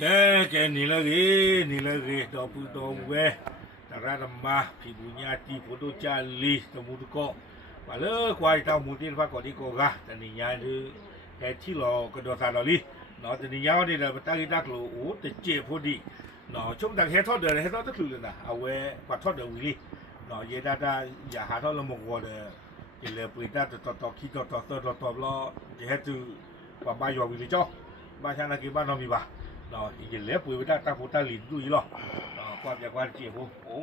แกนี่ละดอกปูดอกเวตระดำมาพิบุญญาติโพโตจาลีตมุตุโกว่าเลยควายตามุติฟ้าก่อนที่โกกะตนี่ยาดูแค่ที่รอกระโดดสาดลีเนาะตนี่ยาวนี่แหละตากิตากโลโอ้แต่เจ็บพอดีเนาะช่วงดังเฮทอดเดินเฮทอดตะคือเลยนะเอาไว้กว่าทอดเดินวิลีเนาะเยดาอย่าหาทอดละมงวเลยกินเลยปุยตาต่อขี้ต่อล้อจะให้ดูว่าบ้านอยู่วิลีจ้อบ้านฉันนักกินบ้านน้องมีบ้าเนาะอีกเหลือปุ๋ยไปได้ตาผู้ตาลินดูอีหรอความจากวันเจี๋ยวโอ้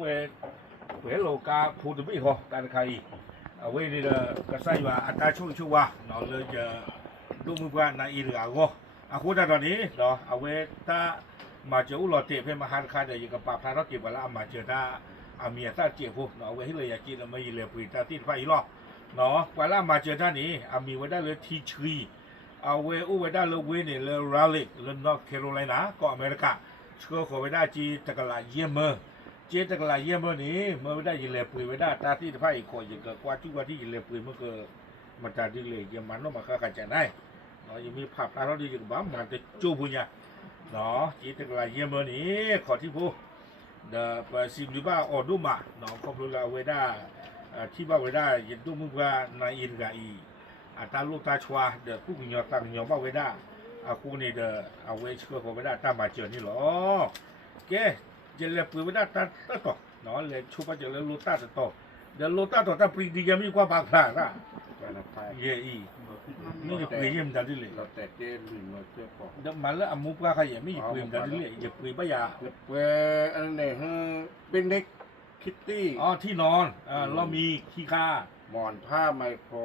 เว้โลกาผู้ตัวไม่พอการใครเอาไว้นี่ละก็ใส่ว่าอัตราช่วงว่าเนาะเลยจะดูมือว่าในอีหรืออ่ะอาคุณตอนนี้เนาะเอาไว้ถ้ามาเจออุลอเตะเพื่อมาหันคาเดียวกับปลาพระรักเก็บไว้แล้วมาเจอถ้าอามีตาเจี๋ยวเนาะเอาไว้ให้เลยอยากกินแล้วไม่เหลือปุ๋ยตาติดไฟอีหรอเนาะเวลามาเจอท่านี้อามีไว้ได้เลยทีทรีเอาไว้ไว้ได้เลยเว้เนี่ยเลยรัลลี่เลยนอร์ทแคโรไลนาก็อเมริกาช่วยขอไว้ได้จีตะกลาเยี่ยมเจตะกลาเยี่ยมนี่เมื่อไว้ได้ยินเลยปุ๋ยไว้ได้ตาที่ไฟอีกคนยังเกิดกว่าที่ยินเลยปุ๋ยเมื่อเกิดมันจะดีเลยยังมันต้องมาฆ่ากันจะได้เนาะยังมีภาพตาเราดีอยู่บ้างมันจะจูบุญญาเนาะเจตะกลาเยี่ยมนี่ขอที่พูเดอะปาซิมดิบ้าออดูมาเนาะคอมพิวเตอร์ไว้ได้ที่บ้าไว้ได้ยันตู้มือว่าในอินกาอีอาตาลูกตาชัวเดอะผู้หญิงต่างหญิงบ้าไว้ได้อาคูนี่เดอะเอาไว้ช่วยเขาไว้ได้ตามมาเจอนี่หรอแกจะเลี้ยปืนไว้ได้ตาต่อเนาะเลยชูปจะเลี้ยลูกตาต่อเดอะลูกตาต่อตาปรีดียังมีกว่าบางครั้งนะเย่อีนี่จะปรียังได้เลยเราแต่เจลินเราเจปอกเดี๋ยวมันแล้วอามุกว่าใครยังไม่ปรีได้เลยอย่าปรีบ้ายาเวอันนี้เป็นเด็กคิตตี้อ๋อที่นอนเรามีขี้ข้าหมอนผ้าไมโคร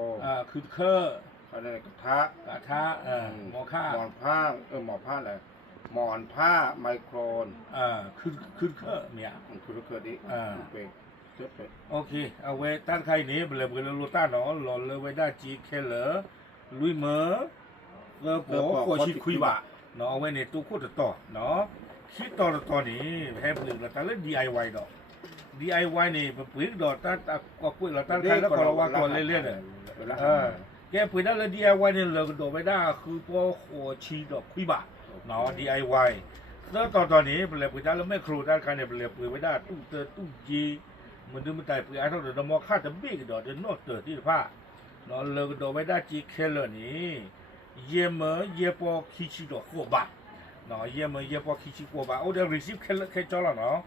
คือเคอร์อะไรกระทะหมอข้าหมอนผ้าหมอนผ้าอะไรหมอนผ้าไมโครนคือเคอร์เนี่ยคือเคอร์ดิเป็นเจ็บเป็นโอเคเอาไว้ตั้งใครนี้เบลเบลลูต้าเนาะหล่อเลยไว้ได้จีเคเลอร์ลุยเมอร์เกอร์โป๊ะโคชิคุยบะเนาะเอาไว้ในตู้คู่ต่อเนาะคิดต่อนี้ให้เปลือกแต่เล่น DIY ดอก DIY นี่เปลือกดอกตั้งก็เปลือกตั้งใครแล้วก็เราว่าก่อนเรื่อยๆแกเปลือกได้เลย DIY นี่เราก็โดดไม่ได้คือพวกโคชิดอกคุยบะเนาะ DIY แล้วตอนนี้เปลือกได้แล้วไม่ครูได้ใครเนี่ยเปลือกไม่ได้ตู้จีมันดูมันตายเปลือกเท่าเดิมมอค่าจะเบี้ยดอกจะนอดที่ผ้าเนาะเราก็โดดไม่ได้จีเคเลอร์นี่เยี่ยมเยี่ยปอคิชิดอกหัวบะเนาะเยี่ยมพอคิชิหัวบะโอ้เดี๋ยว receive แค่จอแล้วเนาะ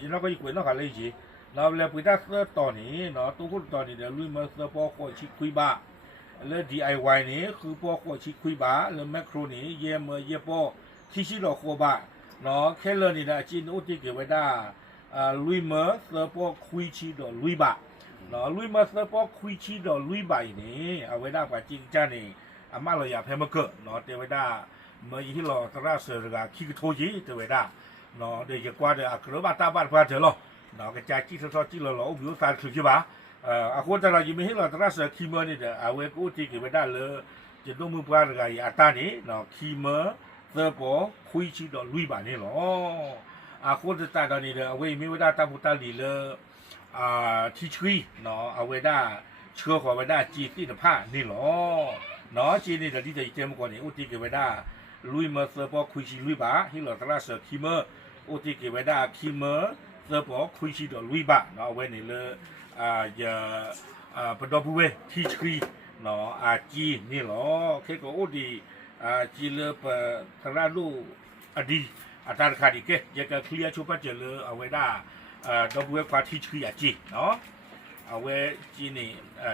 ยังก็อีกคนนอกอะไรจีเราเลยไปได้ตอนนี้เนาะตู้คนตอนนี้เดี๋ยวลุยมาเสือปอโคชิคุยบะแล้ว DIY นี่คือปอโคชิคุยบะแล้วแมคโครนี่เยี่ยปอคิชิดอกหัวบะเนาะแค่เลยนี่นะจีนอุติเก็บไว้ได้ลุยมาเสือปอคุยชิดอกลุยบะเนาะลุยมาเสือปอคุยชิดอกลุยบะนี่เอาไว้ได้ป่ะจริงจ้านี่อามาเราอยากให้มาเกิดเนาะเดี๋ยวไว้ได้เมื่อที่เราตระเสือกขี้กระโถยีเดี๋ยวไว้ได้เนาะเดี๋ยวจะกว่าเดี๋ยวกระบะตาบ้านพาเถอะเนาะเนาะกระจายจีซอจีเราอุบิวสารคือใช่ปะอาคนแต่เรายังไม่ให้เราตระเสือขี้เมื่อนี่เดี๋ยวเอาไว้กูที่เก็บไว้ได้เลยจะต้องมือพาอะไรอัตรานี้เนาะขี้เมื่อเสือปอคุยชีดอกลุยบานนี่เนาะอาคนแต่ตอนนี้เดี๋ยวเอาไว้ไม่ไว้ได้ตาบุตรลีเลยที่ชุยเนาะเอาไว้ได้เชื่อขอไว้ได้จีที่ตะผ้านี่เนาะเนาะจีนี่เดี๋ยวที่จะเจอมาก่อนนี่อุติเก็บไว้ได้ลุยเมื่อเสือปอคุยชีลุยบาที่เราตระเสือขี้เมื่ออุติเก็บไว้ได้ขี้เมื่อเสือปอคุยชีดอกลุยบาเนาะเอาไว้นี่เลยอย่าปดอบุเวที่ชุยเนาะจีนี่เนาะแค่ก็อุติจีเลยปทางด้านลูกอดีอาจารย์ขาดิเกยังก็เคลียร์ชุบปัจเจริญเอาไว้ได้ดอบุเวความที่ชุยจีเนาะเอาไว้จีนี่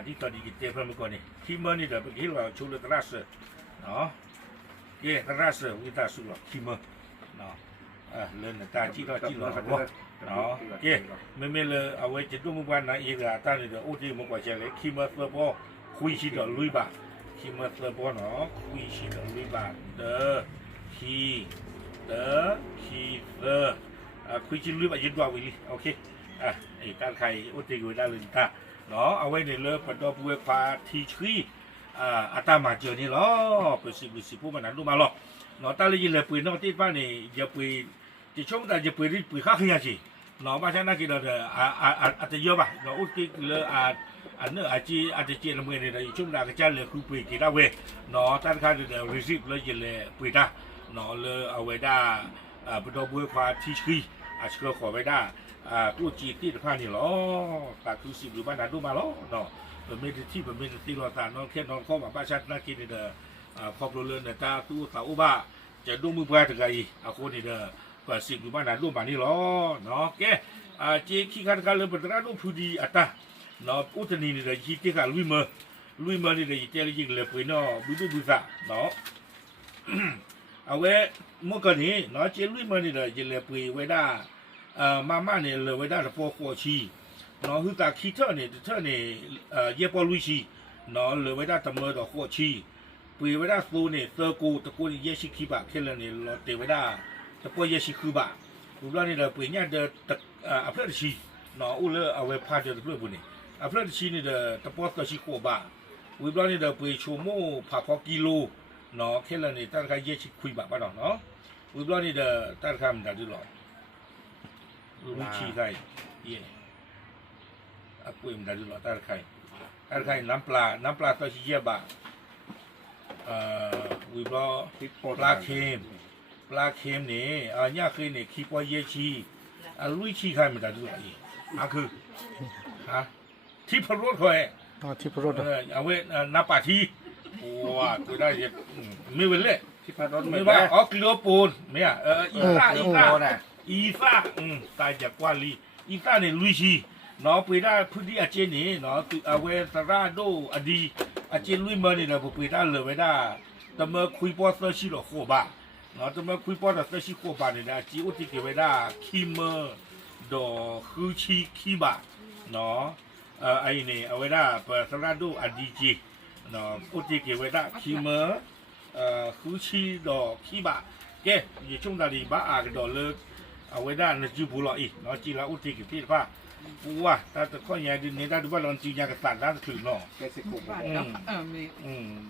ที่ตอนนี้กิจเจเพิ่มมาก่อนนี่ขี้เมื่อนี่เดี๋ยวเมื่อกี้เราชูเลยตระเสือเนาะเย่ตระเสือวิตาสุรขี้เมื่อเนาะเล่นตาจีเราจีเราครับเนาะเย่ไม่เลยเอาไว้จิตดูมุกวันนะอีกตาเนี่ยเดี๋ยวโอ้ที่มุกว่าเฉยขี้เมื่อเสือปอคุยชีดลุยบาขี้เมื่อเสือปอเนาะคุยชีดลุยบาเด้อขี้คุยชีลุยบายึดว่าวิลีโอเคไอ้การใครโอ้ที่กูได้เลยตาเนาะเอาไว้ในเรือปดอบุเวควาทีชุยอาตามาเจอนี่หรอเปิดสิผู้มันนั้นรู้มาหรอเนาะตาเลยยินเลยปืนนอกที่บ้านนี่อย่าปืนจะช่วงแต่จะปืนข้าขยันสิเนาะบ้านฉันนักกินเราอาจจะเยอะป่ะเนาะอุ้ยเลยอันเนื้ออาจจะเจริญเมื่อในช่วงนั้นก็จะเลยคือปืนกี่ดาวเวเนาะท่านข้าจะรีซีฟเลยยินเลยปืนตา เนาะเลยเอาไว้ได้ปดบัวควาที่ชีเชื่อขอไว้ได้กู้จีที่ตะพานี่หรอตาคือสิบหรือบ้านนั้นดูมาหรอเนาะเป็นเมที่เป็นเมที่เราตานอนแค่นอนข้อมาบ้านชัดน่ากินเด้อครอบครัวเรือนเนี่ยตาตู้สาวบ้าจะดูมือปลายถึงไงคนนี่เด้อก็สิบหรือบ้านนั้นดูมานี่หรอเนาะแกเจ๊ขี้ขันกันเลยเป็นร้านดูผู้ดีอัตตาเนาะอุตนีนี่เด้อขี้เกี่ยวกับลุยมือนี่เด้อเจ้ายิงเลยไปเนาะบุษะเนาะเอาไว้เมื่อก่อนนี้เนาะเจ้าลุยมือนี่เด้อยิงเลยไปไว้ได้มาเนี่ยเลยไว้ได้แต่พอหัวชีเนาะคือตาขี้เท่านี่เย็บปอลุยชีเนาะเลยไว้ได้แต่เมื่อต่อหัวชีปีไว้ได้สูเนี่ยเตอร์กูตะกูนี่เยชิคีบะแค่เลยเนี่ยเราเตะไว้ได้แต่พอเยชิคือบะรูปร่างนี่เราปีเนี่ยเดตะเพื่อนชีเนาะอุ้งเลยเอาไว้พาเดเพื่อนบุญนี่เพื่อนชีนี่เดตะพอตะชีขัวบะรูปร่างนี่เราปีชั่วโมงผ่าพอกิโลเนาะแค่เลยเนี่ยตั้งแต่เยชิคุยบะบ้านเนาะรูปร่างนี่เดตั้งแต่มันได้ดูหรอลูกชีไก่เย่ปุ้ยมันได้ดูหรอตาไข่น้ำปลาตัวชี้เยี่ยบะวิบล้อปลาเค็มนี่เนี่ยคือเนี่ยขี้ปอยเยชีลุยชีไข่มันได้ดูหรอคือที่พรวดเขาที่พรสเอาไว้น้ำปลาทีว้าตัวได้ยังไม่เว้นเลยที่พารถไม่ว่ากิโลปูนไม่อีซ่าตายจากว่าลีอีซ่าเนี่ยลุยชีเนาะไปได้พื้นที่อาเจนี่เนาะเอาไว้สระโดอดีอาเจลุยมาเนี่ยเราไปได้เลยไว้ได้แต่เมื่อคุยปอสชีหรอขัวบ้าเนาะแต่เมื่อคุยปอสชีขัวบ้าเนี่ยนะจีอุติเกไว้ได้คีเมอร์ดอคือชีคีบ้าเนาะไอ้เนี่ยเอาไว้ได้เปิดสระโดอดีจีเนาะอุติเกไว้ได้คีเมอร์คือชีดอคีบ้าแกยี่ช่วงนาฬิกาอากดอเลิกเอาไว้ได้ในจูบุหรี่อีเนาะจีละอุติเกที่ว่าว้าแต่ข้อใหญ่ดินนี่ได้ดูว่าเราจีนยากระสันด้านถือเนาะแกสิกุ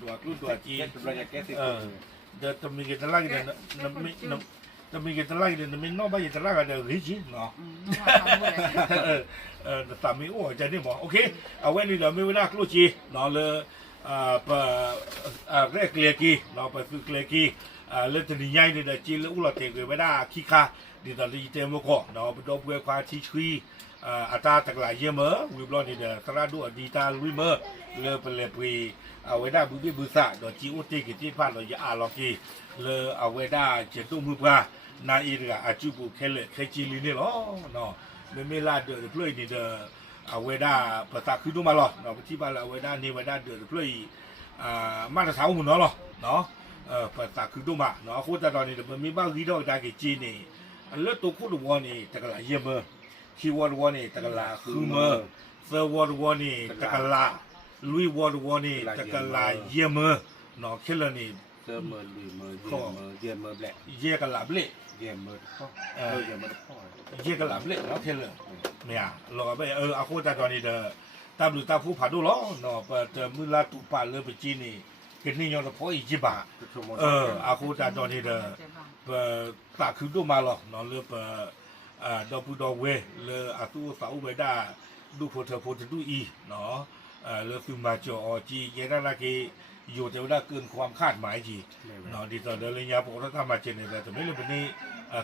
ตัวรุ่นตัวจีแกสิเดี๋ยวจะมีกันตะลักเดี๋ยวจะมีกันตะลักเดี๋ยวมีน้องบ้านตะลักเดี๋ยวริจิเนาะสามีโอ้ใจนี่บอกโอเคเอาไว้นี่เดี๋ยวไม่เวลาครูจีเนาะเลยแรกเกลียกีเนาะไปฝึกเกลียกีเล่นจะดีใหญ่เนี่ยจีนแล้วอุลาเตกไว้ได้ขี้ข้าดีตอนที่เต็มโมก่เนาะไปดูเพื่อความที่ช่วยอัตราตะกลายเยอะมั้งวิบล้อนี่เด้อสระดูดีตาลุยมั้งเลยเป็นเลยปีเอาไว้ได้บุษะโดยจีอุติกิจพลาดเราจะล็อกกี้เลยเอาไว้ได้เจ็ดตุ้มมือปลานาอีระอาจูบุเคจีลีนี่หรอเนาะไม่ลาเดือดเปลือยนี่เด้อเอาไว้ได้ภาษาคือดูมาหรอเนาะที่บ้านเราเอาไว้ได้นี่ไว้ได้เดือดเปลือยมาตรฐานหุ่นเนาะเนาะภาษาคือดูมาเนาะคู่ตาตอนนี้เดี๋ยวมันมีบ้างวิดีโอจากกิจีนี่เลือดตัวคู่ดูวันนี่ตะกลายเยอะมั้งคีย์วอร์ดวอนี่ตะกลาคือเมื่อเซอร์วอร์ดวอนี่ตะกลาลุยวอร์ดวอนี่ตะกลาเยี่ยมเมื่อเนาะแค่ละนี่เซอร์เมื่อลุยเมื่อเยี่ยมเมื่อแหละเยี่ยกลาเบลเยี่ยมเมื่อพ่อเยี่ยมเมื่อพ่อเยี่ยกลาเบลเนาะแค่ละเนี่ยเราไปอาโคตาตอนนี้เด้อตามดูตามผู้ผ่าดูล้อเนาะเปิดมือลาตุป่าเลยไปจีนี่ก็นี่ยอดพออีจิบะอาโคตาตอนนี้เด้อเปิดตาคือดูมาหรอกเนาะเลือเปิดดอปูดอเวเลยอาตูสาวเวด้าดูโพเธดูอีเนาะเลยคือมาจอจีเยน่าละกีอยู่แต่ว่าเกินความคาดหมายจีเนาะดีต่อเดินเลยยาปกติทำมาเจนเนี่ยแต่ไม่เลยเป็นนี่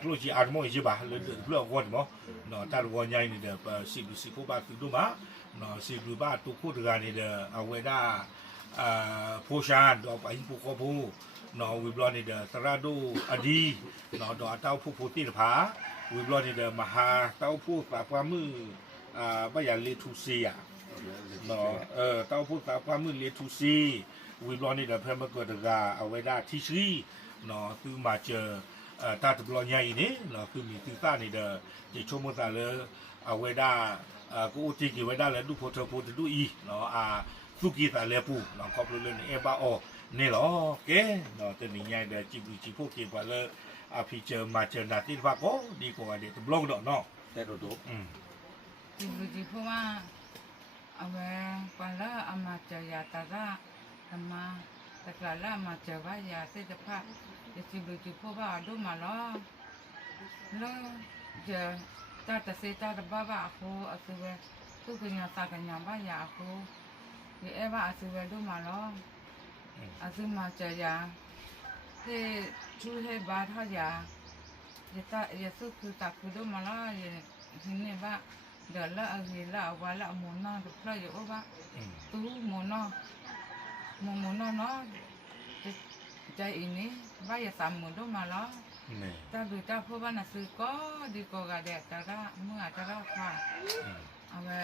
ครูจีอาร์มอยจีบ้าเลยเพื่อวันมั้งเนาะตาดูวันใหญ่นี่เด้อสิบบ้าคือดูมาเนาะสิบบ้าตุคู่ตัวนี้เด้อเอาเวด้าโพชานดอกไปหินภูเขาภูเนาะวิบลอนี่เด้อสระดูอดีเนาะดอกเต้าผู้ตีผาวิบลอนี่เดิมมหาเต้าพูดสาความมือบ้านเลทูซีอ่ะเนาะเต้าพูดสาความมือเลทูซีวิบลอนี่เดิมเพิ่มมาเกิดกาเอาไว้ได้ที่ซีเนาะคือมาเจอตาตุบลอใหญ่นี่เนาะคือมีที่ซ่านี่เดิมจะชมมาเลยเอาไว้ได้ก็อุติกิไว้ได้แล้วดูโพเธดูอีเนาะสุกีตาเลปูเนาะครอบครัวเลยเอบ้าโอนี่หรอเก๋เนาะตัวนี้ใหญ่เดิมจิพวกเกี่ยวกับเลยพี่เจอมาเจอนาที่ว่าก็ดีกว่าเด็กตบลงดอกเนาะแต่ดูจีเพราะว่าเอาไว้ปันละเอามาเจอยาตาละทำมาตะกร้าละมาเจอว่ายาเสพติดจีเพราะว่าดูมาแล้วเจอตาเสตาบ้าอาคูอาศัยทุกอย่างตากันยามว่ายาอาคูเอว่าอาศัยดูมาแล้วอาศัยมาเจอยา he chu he ba tha ya ye ta ye su ku ta ku do ma la ye ne ba de la a ye la wa la mo na de pla yo ba tu mo na mo na noใจอินนี่ว่าอย่าตามหมดด้วยมาล้อถ้าดูถ้าพวกบ้านน่ะซื้อก็ดีกว่าแดดจะละเมื่อจะละค่ะเอาไว้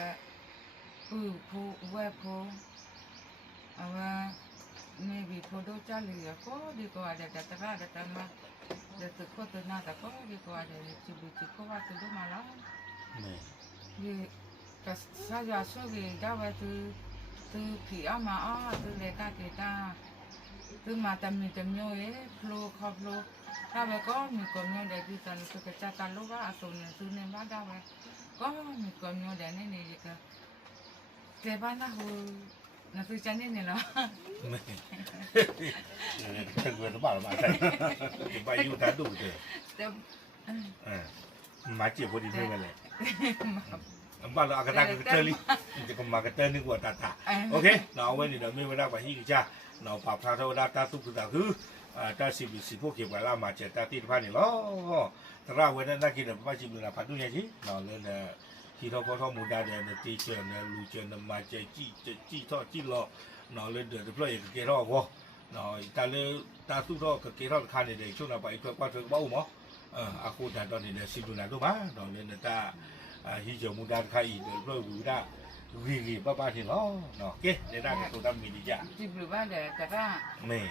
ปูปูไว้ปูเอาไว้ไม่บีปูดูจ้าเหลือก็ดีกว่าแดดจะละแดดมาแดดตึกก็ตึกหน้าแต่ก็ดีกว่าแดดจิบจิบก็ว่าตึกด้วยมาล้อยี่ก็สายาช่วยได้ไว้คือผีเอามาอ้อคือเลต้าเกต้าคือมาแต่มีแต่เมียวโผล่เขาโผล่ถ้าไปก็มีคนเมียวเด็กที่ตอนนี้ก็จะตัดลูกว่าอาศัยเนี่ยซื้อเนี่ยบ้านได้ไว้ก็มีคนเมียวเด็กนี่นี่ก็แต่บ้านน่ะหูน่าซื้อจานนี่เนาะถึงเวลาบ้านมาใช่ไปอยู่ทันดูเถอะมาเจ็บพอดีเท่านั้นแหละบ้านเราอากาศก็เจอลิจะก็มากระเตอร์นึกว่าตาโอเคเราเอาไว้นี่เราไม่เวลาไปที่จ้าเราปรับทางเทวดาตาสุขตาคือตาสิพวกเก็บไว้ละมาเจตาที่พันนี่ล้อถ้าเราไว้นั่นนักกินแบบว่าจิบุระพันธุ์ยังจีเราเลยนะที่เราพอทอมูดาเนี่ยตีเจนเนี่ยลูเจนมาเจจี้ทอจี้ล้อเราเลยเดือดเพราะอย่างเกล้อวะเราตาเลยตาสู้ทอกับเกล้อคันเนี่ยช่วงนั้นไปก็ว่าเธอบ้ามั้งอาคูตาตอนนี้เนี่ยสิบุระรู้มั้ยเราเลยนะตาฮิจมูดาใครเดือดเพราะรู้ได้รีบ้าที่ล้อเนาะเก๋ในด้านตัวดำมีดีจ้ะจิบหรือว่าเดี๋ยวจะว่า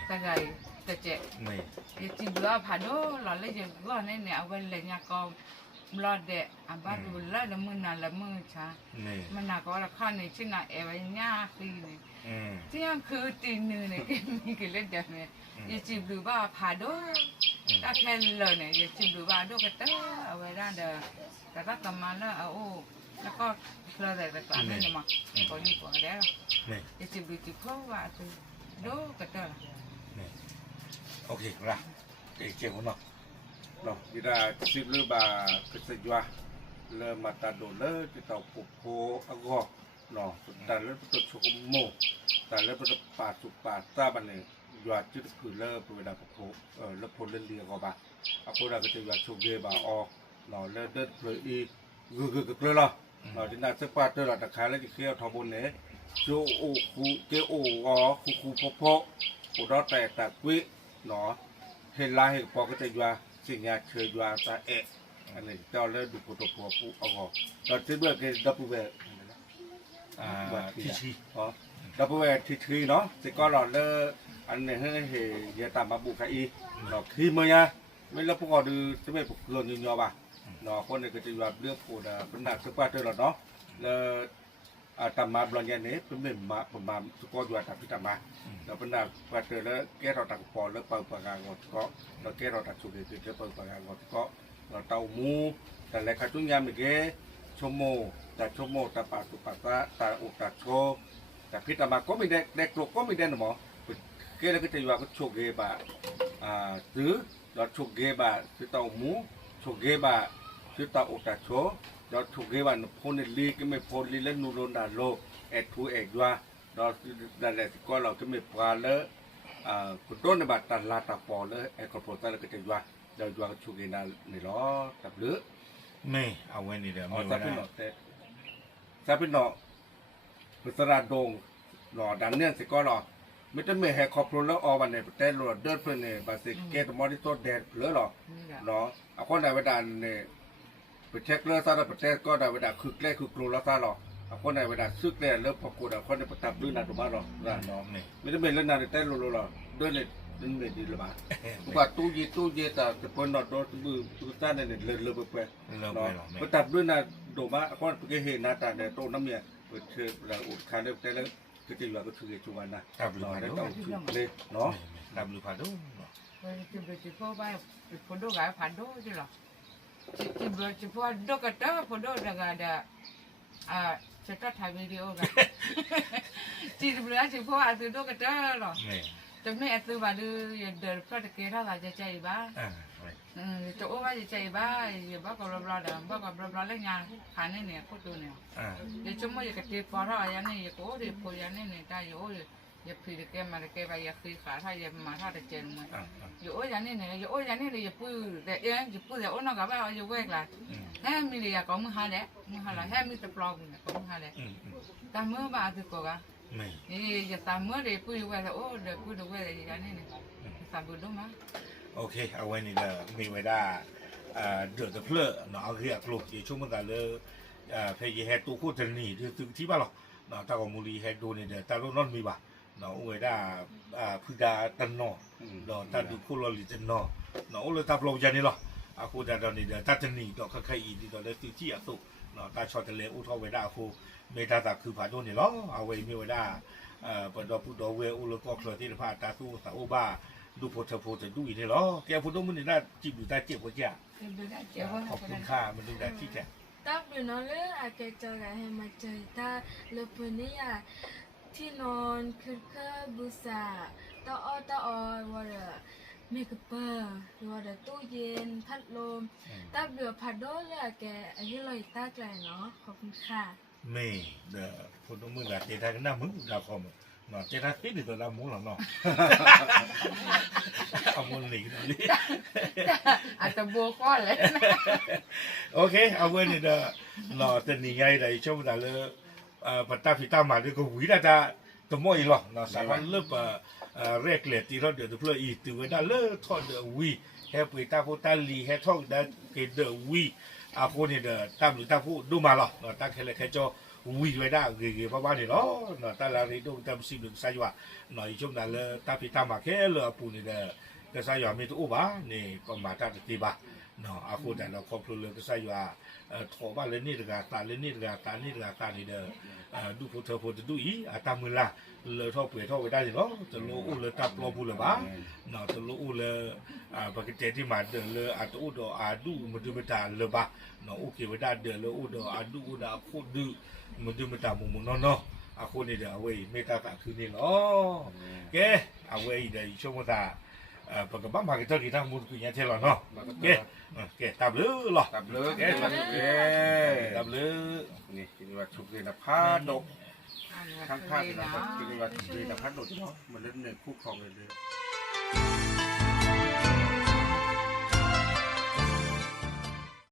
แต่ไงแต่เจ๊จิบหรือว่าผ่านดูหล่อเลยจะก็เนี่ยเอาไว้เลยเนี่ยก็รอเดะบ้านดูแล้วละมือนานละมือช้ามันหนักก็ราคาในชิ้นน่ะเอวันยาคือเนี่ยที่ยังคือตีนึงเนี่ยมีกี่เล่นเดียวเนี่ยจิบหรือว่าผ่านดูถ้าแค่เลยเนี่ยจิบหรือว่าดูก็เต้เอาไว้ด้านเดียวแต่ถ้ากลับมาแล้วเอาแล้วก็เราได้แต่กลั่นนี่มาก็ดีกว่าแล้วจิบหรือจิบเพราะว่าตัวดูก็เต้โอเคละเจ๋งเนาะเนาะที่ได้สิบหรือบาก็จะว่าเริ่มมาตาโดนเลยที่เต่าปุกโพอากอเนาะแต่เริ่มประตูชกโมแต่เริ่มประตูปาสุปาซาบันเนี่ยยอดจุดคือเริ่มเวลาปุกโพเริ่มพลเรียกว่าอาโคราก็จะยอดชกเกบาออกเนาะเริ่มเดินเพลอีกเลยล่ะเนาะที่น่าสักปาเตอร์ตะคายแล้วที่เขี้ยวทอบนเนี่ยโจโอคูเกโออ๋อคูพออุดรแต่ตะกุ้ยเนาะเห็นลายเห็นปอก็จะว่าสิ่งนี้เชื่อว่าตาเอะอะไรเจ้าเล่ดูโปรโตโพผู้เอาออกเราจะเบื่อเกินดับเบิลที่ชีอ๋อดับเบิลที่เนาะสิก็เราเลิกอันนี้ให้เห็นเยอะตามมาบุกอีเราขี้เมื่อไม่รับพวกเราดูจะไม่ปลุกเรือนยืนยอบ่ะเนาะคนนี้ก็จะว่าเรื่องปูดเป็นหนักสักว่าเจอเราเนาะแล้วตามมาบอลยันนี้เป็นเหมือนมาผมมาสกอตอยู่ตามที่ตามมาเราเป็นหนักว่าเจอแล้วแก้เราตักปอแล้วเปิดปากกางอดก็เราแก้เราตักสุดเลยคือเปิดปากกางอดก็เราเตามูแต่แหล่ขาตุ้งยามอีกชั่วโมงแต่ชั่วโมงแต่ปากสุปากตาอุกตาโชแต่พิจารณาก็ไม่ได้เด็กลูกก็ไม่ได้หมอแก้แล้วก็จะว่าก็โชกเกบะซื้อเราโชกเกบะซื้อเตามูโชกเกบะซื้อเตาอุกตาโชเราโชกเกบะพ่นลีก็ไม่พ่นลีเล่นนูโรนาโลเอ็ดทูเอ็ดว่าเราแต่แหล่ก็เราก็ไม่ปลาเลยคุณต้นในบัตรตลาดตะปอเลยเอ็กโปรตัลก็จะว่าเราจะว่าโชกเกนาในล้อตับเลือไม่เอาไว้นี่เดี๋ยวไม่ว่าได้ซาพิโนพุทธราดงหล่อดันเนี่ยสิก็หล่อไม่ต้องมีแหกขอบพลแล้วอวันเนี่ยแต่หล่อเดินเพื่อนเนี่ยบาสิเกตมอดิโตแดดเหลือหล่อเนาะเอาคนในเวลาเนี่ยไปเช็คเลือดซาแล้วประเทศก็ในเวลาคือแกล้คือกลัวแล้วซาหล่อเอาคนในเวลาซึกแกล้เริ่มประกวดเอาคนในประทับด้วยนาตัวมาหล่อเนาะไม่ต้องมีเรื่องนั้นแต่หล่อหล่อด้วยเนี่ยนั่นไม่ดีหรือเปล่าว่าตู้เย็นแต่คนนอนโดนมือตู้ต้านเนี่ยเลยไปเนาะประทับด้วยนาโดมาคนไปเห็นหน้าตาเนี่ยโตน้ำเนี่ยเปิดเชื่อเราอุดคานได้แต่แล้วก็จะอยู่ก็ถือชวนนะเราได้ต้องชุบเลยเนาะดับลูกพาดูจิบพ่อไปพอดูกายผ่านดูใช่หรอจิบพ่อดูกันเด้อพอดูดังกันเด้อจะตัดถ่ายวิดีโอกันจิบเลยจิบพ่ออาจจะดูกันเด้อหรอจะไม่อาจจะว่าดูอย่าเดินเพราะตะเกียร์เราจะใจบ้าจะโอ้ว่าจะใจบ้าอย่าบ้ากับเราเดิมบ้ากับเราเล่นงานผ่านนี่เนี่ยพูดตัวเนี่ยเดี๋ยวชั่วโมงจะกระติบพอเราอย่างนี้อย่าโอ้ดิพออย่างนี้เนี่ยได้โอ้ดิ อย่าพีเกมาเกไปอย่าพีขาถ้าอย่ามาถ้าจะเจนมั้ย อ่า อยู่โอ้ยันนี่เนี่ยอยู่โอ้ยันนี่เลยอย่าพูดแต่เองอย่าพูดแต่โอ้น้องกับว่าอยู่เวกละแค่มีเลยอยากก็มึงหาแหละมึงหาละแค่มีแต่ปลอกเนี่ยก็มึงหาแหละตามเมื่อบ่าตึกก็นี่อย่าตามเมื่อเดี๋ยวพูดอยู่เวกโอ้เดี๋ยวพูดอยู่เวกยันนี่เนี่ยตามบุญรู้มั้ย โอเคเอาไว้นี่เด้อมีไว้ได้เดือดเพลอเนาะเอาเรียกลูกอยู่ช่วงมันก็เลยเพย์เฮตูคู่จะหนีถึงที่บ้านหรอกเนาะตาก็มูลีเฮดูนี่เด้อตาโรนอนมีบ่าเนาะไว้ได้พุดาตันเนาะเนาะตาดูคู่ลอลิตันเนาะเนาะเลยตาปลอบจันนี่หรออาคูดาดอนนี่เด้อตาจะหนีดอกค่อยๆอีดีดอกเลยที่อ่ะสุเนาะตาชอตะเลอุทอไว้ได้คูเมตาตาคือผาโดนี่หรอเอาไว้มีไว้ได้ปดอพุดอเวอุลก็คลอที่พาตาสู้สาวบ้าดูโพจะดูอีนี่หรอแกพูดตรงมันนี่น่าจีบอยู่ใต้เจ็บกว่าจ้ะขอบคุณค่ามันดูได้ที่แท้ ตาเป็นนอนเลยอาจจะเจออะไรให้มาเจอตาเลปนี่อ่ะที่นอนคือบุษาตาว่าเมกเปอร์ว่าตู้เย็นพัดลมตาเบื่อพัดโดเลยแกอายุเลยตาไกลเนาะขอบคุณค่ะ ไม่เด้อพูดตรงมึงอะเตะทางหน้ามึงดาวคอมเนาะเตะทางติดอยู่ตัวละมึงหรอเนาะเอามึงหนีตรงนี้ อาจจะบัวก้อนเลย โอเคเอาไว้นี่เด้อเนาะแต่นี่ไงได้ชมได้เลยปัตตาพิตามาด้วยก็หวีได้จ้ะตัวมอยหรอเนาะสามารถเลิกเรียกเลตที่เราเดือดเพื่ออีตัวไว้ได้เลยทอดเดือวีแฮปปี้ตาโพตาลีแฮทอกได้เกเดอวีอาโคนี่เด้อตามหรือตาพูดูมาหรอเนาะตาแค่เลยแค่จอวีไว้ได้เกี่ยวกับบ้านนี่เนาะเนาะตาลาริดูตามสิบหนึ่งสายว่าเนาะอีช่วงนั้นเลยตาพิตามาแค่เลยปูนี่เด้อก็สายว่ามีตัวบ้านี่ก็มาตาตีบ้าเนาะอาโคแต่เราครอบครัวเลยก็สายว่าถอบ้านเลยนี่เด้อตาเลยนี่เด้อตานี่เด้อตานี่เด้อดูพูเธอพูจะดูอีตามมือละเลยท่อเปลือยท่อไว้ได้เนาะจะโลอู้เลยตาปลอพูเลยบ้าเนาะจะโลอู้เลยปกติที่มาเดินเลยอาจจะอู้ดออาดูมันดูไม่ตาเลยบ้าเนาะโอเคไว้ได้เดินเลยอู้ดออาดูอู้ดาพูดดื้อมันดูไม่ตามุมเนาะอาคนนี่เดี๋ยวเอาไว้ไม่ตาตาคืนนี่เนาะแกเอาไว้เดี๋ยวช่วงตาปกติบ้านมาก็จะกินทั้งมุนกุญแจเท่าเนาะแกตับเลยหรอ ตับเลิกแกตับเลย นี่กินว่าชุกเลยนะผ้าดกทั้งผ้าเป็นว่ากินว่าชุกเลยนะผ้าดกเนาะมันเล่นในคู่ครองเลย